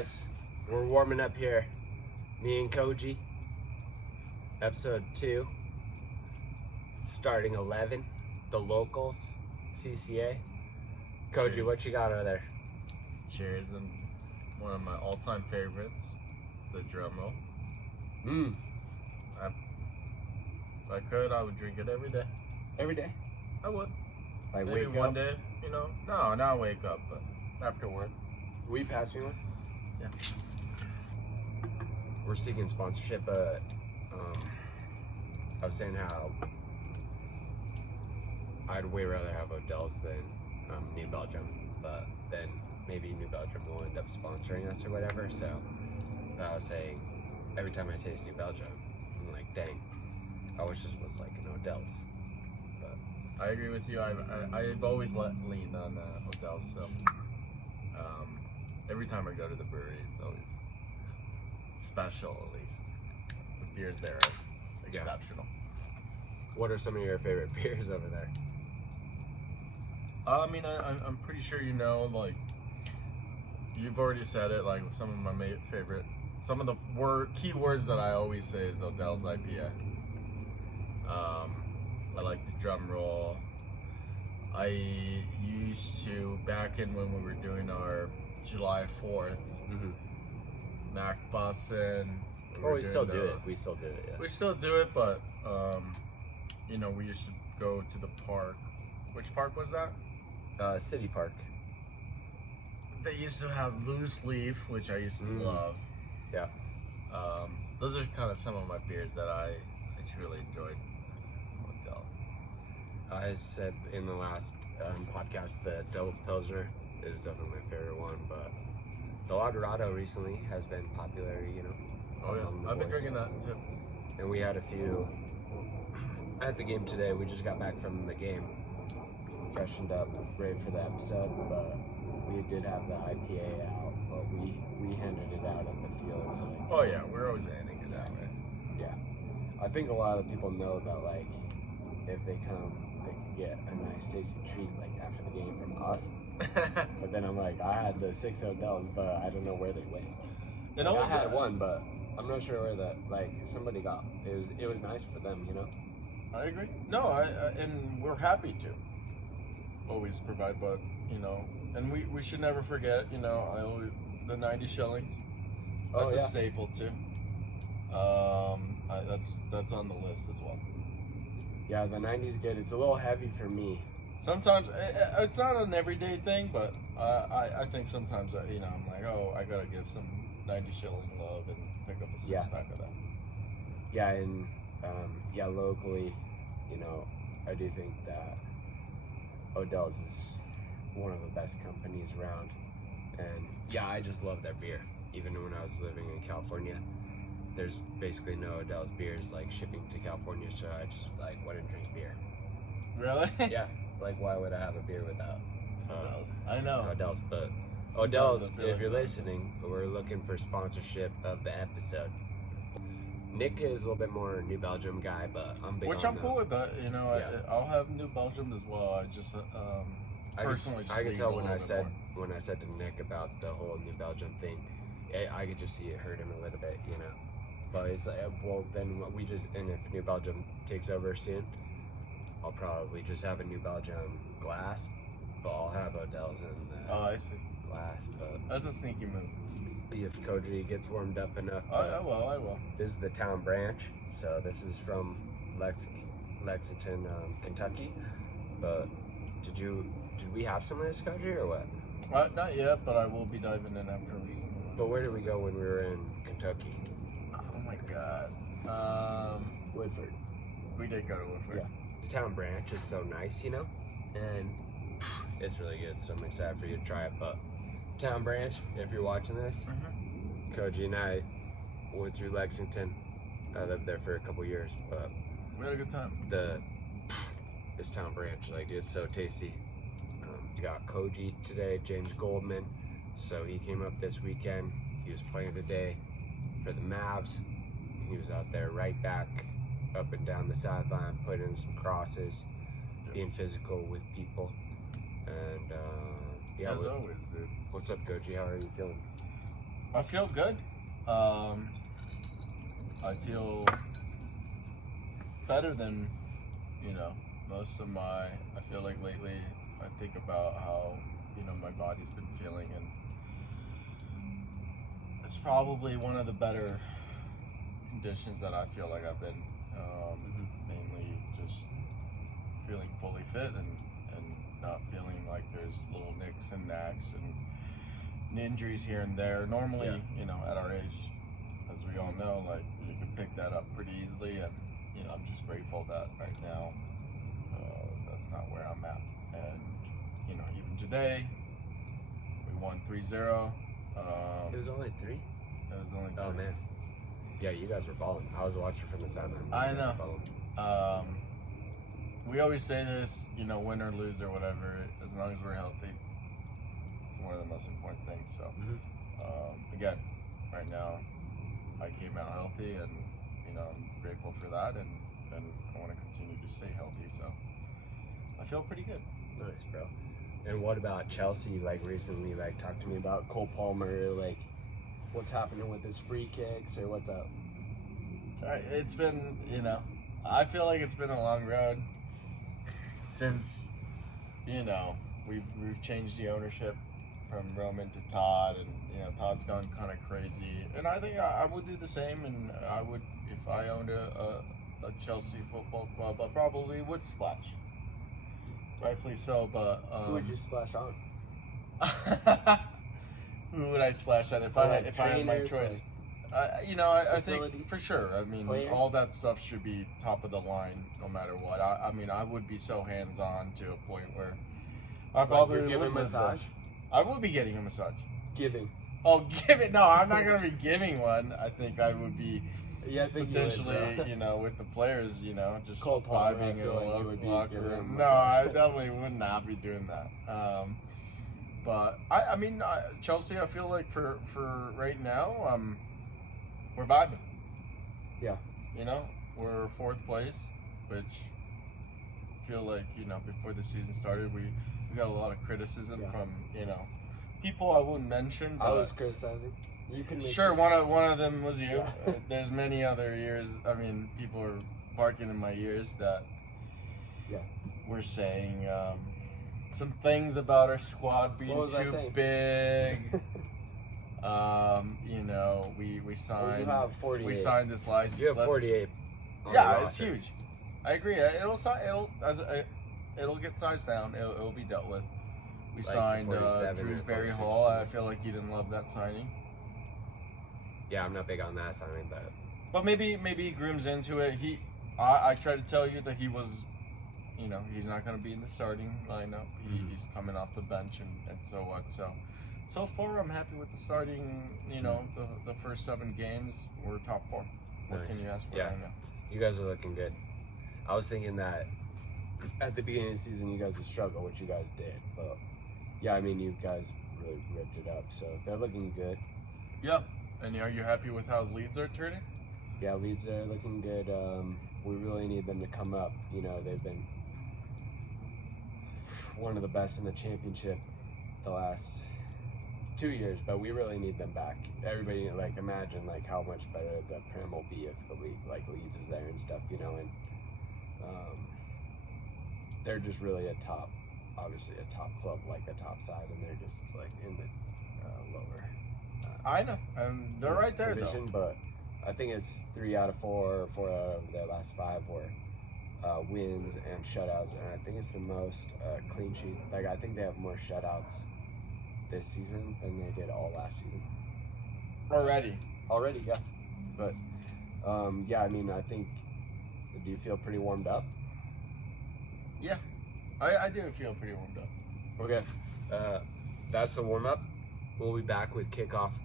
guys, we're warming up here. Me and Koji, episode 2, starting 11, the locals, CCA. Koji, Cheers. what you got over there? Cheers, and one of my all-time favorites, the drum roll. If I could, I would drink it every day. Every day? I would. Like Maybe wake one up? day, No, not wake up, but after work. Will you pass me one? Yeah. We're seeking sponsorship, but I was saying how I'd way rather have Odell's than New Belgium, but then maybe New Belgium will end up sponsoring us or whatever. So I was saying every time I taste New Belgium, I'm like, dang, I wish this was like an Odell's. But I agree with you. I've always leaned on Odell's, so every time I go to the brewery, it's always special, at least. The beers there are exceptional. What are some of your favorite beers over there? I'm pretty sure like, you've already said it, like some of my favorite, some of the key words that I always say is Odell's IPA. I like the drum roll. I used to, back in when we were doing our July 4th, Mac Bussin'. Oh, we still do it. We still do it, yeah. We still do it, but, we used to go to the park. Which park was that? City Park. They used to have loose leaf, which I used to love. Yeah. Those are kind of some of my beers that I truly enjoyed. I said in the last podcast that Double Pilsner is definitely my favorite one, but the Lagerado recently has been popular, Oh yeah, I've been drinking that too. And we had a few at the game today. We just got back from the game, freshened up, ready for the episode, but we did have the IPA out, but we handed it out at the field. So oh yeah, we're always handing it out, right? Yeah. I think a lot of people know that, like, if they come, they could get a nice tasty treat, like, after the game from us. But then I'm like, I had the 6 Odell's, but I don't know where they went. And I had one, but I'm not sure where somebody got. It was nice for them, I agree. No, and we're happy to always provide, but and we should never forget, the 90 shillings. That's a staple too. That's on the list as well. Yeah, the 90's good. It's a little heavy for me. Sometimes it's not an everyday thing, but I think sometimes I'm like, oh, I gotta give some 90 shilling love and pick up a 6-pack of that. Yeah, and locally, I do think that Odell's is one of the best companies around, and yeah, I just love their beer. Even when I was living in California, there's basically no Odell's beers like shipping to California, so I just wouldn't drink beer. Really? Yeah. Like, why would I have a beer without Odell's? I know. Odell's, but Odell's, if you're listening, we're looking for sponsorship of the episode. Nick is a little bit more New Belgium guy, but I'm big Which on I'm cool with that. I'll have New Belgium as well. I just personally I could tell when I said more. to Nick about the whole New Belgium thing, I could just see it hurt him a little bit, But it's like, well, then if New Belgium takes over soon, I'll probably just have a New Belgium glass, but I'll have Odell's in the I see. glass. But That's a sneaky move. if Koji gets warmed up enough. I will. This is the town branch, so this is from Lexington, Kentucky. But did we have some of this, Koji, or what? Not yet, but I will be diving in after. But where did we go when we were in Kentucky? Oh my God. Woodford. We did go to Woodford. Yeah. This town branch is so nice, and it's really good, so I'm excited for you to try it. But town branch, if you're watching this, Koji and I went through Lexington. I lived there for a couple years, but we had a good time. This town branch, it's so tasty. We got Koji today, James Goldman, so he came up this weekend. He was playing today for the Mavs. He was out there right back up and down the sideline, putting in some crosses, being physical with people, and as always, dude. What's up, Koji? How are you feeling? I feel good. I feel better than, most of my, I feel like lately I think about how, my body's been feeling, and it's probably one of the better conditions that I feel like I've been, mainly just feeling fully fit and not feeling like there's little nicks and knacks and injuries here and there. Normally, at our age, as we all know, like, you can pick that up pretty easily, and I'm just grateful that right now that's not where I'm at. And even today we won 3-0. It was only 3? It was only 3. Oh man. Yeah, you guys were balling. I was watching from the sideline. I know. We always say this, win or lose or whatever, as long as we're healthy, it's one of the most important things. So, again, right now, I came out healthy, and I'm grateful for that, and I want to continue to stay healthy. So, I feel pretty good. Nice, bro. And what about Chelsea? Like recently, like talk to me about Cole Palmer. Like, what's happening with his free kicks, or what's up? It's been, I feel like it's been a long road since, we've changed the ownership from Roman to Todd, and Todd's gone kind of crazy. And I think I would do the same, and I would, if I owned a Chelsea football club, I probably would splash. Rightfully so, but who would you splash on? Who would I splash on if I had my choice? I think for sure. I mean, players? All that stuff should be top of the line, no matter what. I mean, I would be so hands-on to a point where I probably would give a massage. I would be getting a massage. Giving. Oh, give it? No, I'm not gonna be giving one. I think I would be potentially, with the players, just Cole Palmer, vibing in a locker room. No, massage. I definitely would not be doing that. But I mean, Chelsea, I feel like for right now, we're vibing. Yeah. We're 4th place, which I feel like, before the season started, we got a lot of criticism from, people I wouldn't mention. But I was criticizing. You can make sure, one of them was you. Yeah. There's many other years. I mean, people are barking in my ears that we're saying some things about our squad being too big. We signed. You have 48. We signed this license. You have 48. Yeah, it's huge. I agree. It'll get sized down. It'll be dealt with. We signed Drewsbury Hall. I feel like you didn't love that signing. Yeah, I'm not big on that signing, but maybe he grooms into it. I tried to tell you that he was, he's not going to be in the starting lineup. He's coming off the bench, and so what. So far, I'm happy with the starting. The first 7 games, we're top 4. What can you ask for right now? You guys are looking good. I was thinking that at the beginning of the season, you guys would struggle, which you guys did. But yeah, I mean, you guys really ripped it up. So they're looking good. Yeah. And are you happy with how Leeds are turning? Yeah, Leeds are looking good. We really need them to come up. They've been one of the best in the championship the last 2 years, but we really need them back. Everybody, imagine how much better the Prem will be if the league, Leeds is there and stuff, and they're just really obviously a top club, a top side, and they're just in the lower. I know, they're right there division, though. But I think it's 3 out of 4 out of their last 5 were wins and shutouts, and I think it's the most clean sheet. I think they have more shutouts this season than they did all last season. Already, yeah. But I mean, I think. Do you feel pretty warmed up? Yeah, I do feel pretty warmed up. Okay, that's the warm up. We'll be back with kickoff